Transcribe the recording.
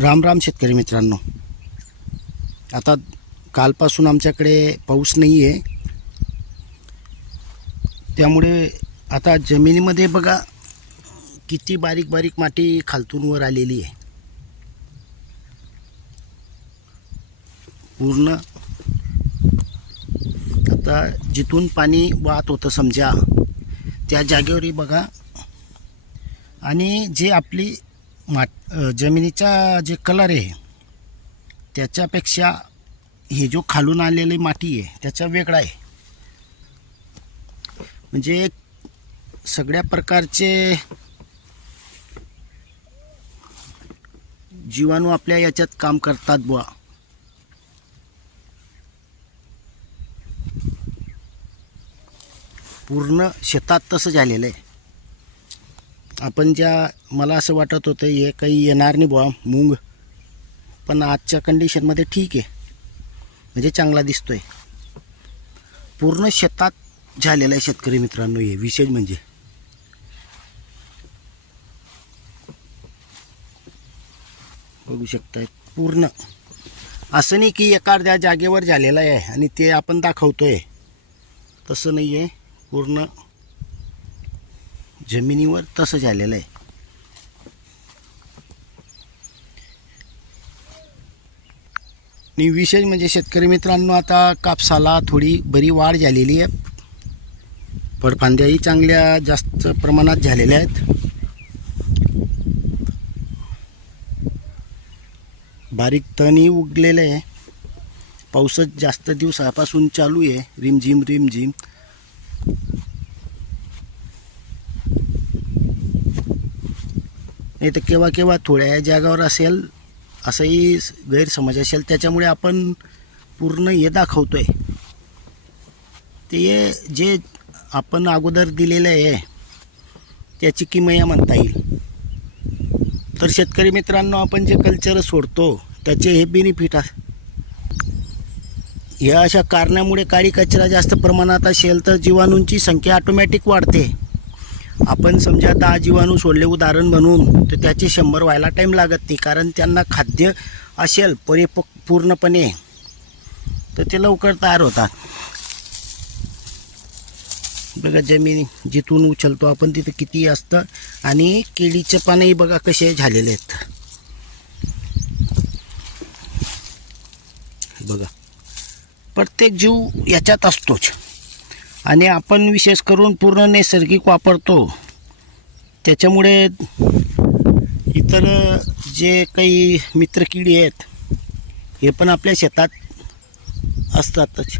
राम राम शेतकरी मित्रांनो. आता कालपासून आमच्याकडे पाऊस नाही आहे त्यामुळे आता जमिनीमध्ये बघा किती बारीक बारीक माती खालतून वर आलेली आहे. पूर्ण. आता जिथून पाणी वाहत होतं समजा त्या जागेवरही बघा. आणि जे आपली माट जमिनीचा जे कलर आहे त्याच्यापेक्षा हे जो खालून आलेली माती आहे त्याचा वेगळा आहे. म्हणजे सगळ्या प्रकारचे जीवाणू आपल्या याच्यात काम करतात बुवा. पूर्ण शेतात तसं झालेलं आहे. आपण ज्या मला असं वाटत होतं हे काही येणार नाही बुवा मूंग. पण आजच्या कंडिशनमध्ये ठीक आहे. म्हणजे चांगला दिसतोय. पूर्ण शेतात झालेला आहे शेतकरी मित्रांनो हे विशेष म्हणजे. बघू शकताय पूर्ण. असं नाही की एखाद्या जागेवर झालेलं आहे आणि ते आपण दाखवतोय. तसं नाही आहे पूर्ण जमिनीवर तसं झालेलं आहे. आणि विशेष म्हणजे शेतकरी मित्रांनो आता कापसाला थोडी बरी वाढ झालेली आहे. फळफांद्याही चांगल्या जास्त प्रमाणात झालेल्या आहेत. बारीक तणही उगलेलं आहे. पाऊसच जास्त दिवसापासून चालू आहे. रिमझिम रिमझिम. नाही तर केव्हा केव्हा थोड्या जागावर असेल असंही गैरसमज असेल त्याच्यामुळे आपण पूर्ण हे दाखवतोय. ते जे आपण अगोदर दिलेलं आहे त्याची किमया म्हणता येईल. तर शेतकरी मित्रांनो आपण जे कल्चर सोडतो त्याचे हे बेनिफिट या अशा कारणामुळे काळी कचरा जास्त प्रमाणात असेल तर जीवाणूंची संख्या ऑटोमॅटिक वाढते. आपण समजा दहा जीवाणू सोडले उदाहरण म्हणून तर त्याचे शंभर व्हायला टाईम लागत नाही कारण त्यांना खाद्य असेल परिप पूर्णपणे. तर ते लवकर तयार होतात. बघा जमीन जिथून उचलतो आपण तिथं किती असतं आणि केळीचे पानही बघा कसे झालेले आहेत. बघा. प्रत्येक जीव याच्यात असतोच. आणि आपण विशेष करून पूर्ण नैसर्गिक वापरतो. त्याच्यामुळे इतर जे काही मित्रकिडी आहेत हे पण आपल्या शेतात असतातच.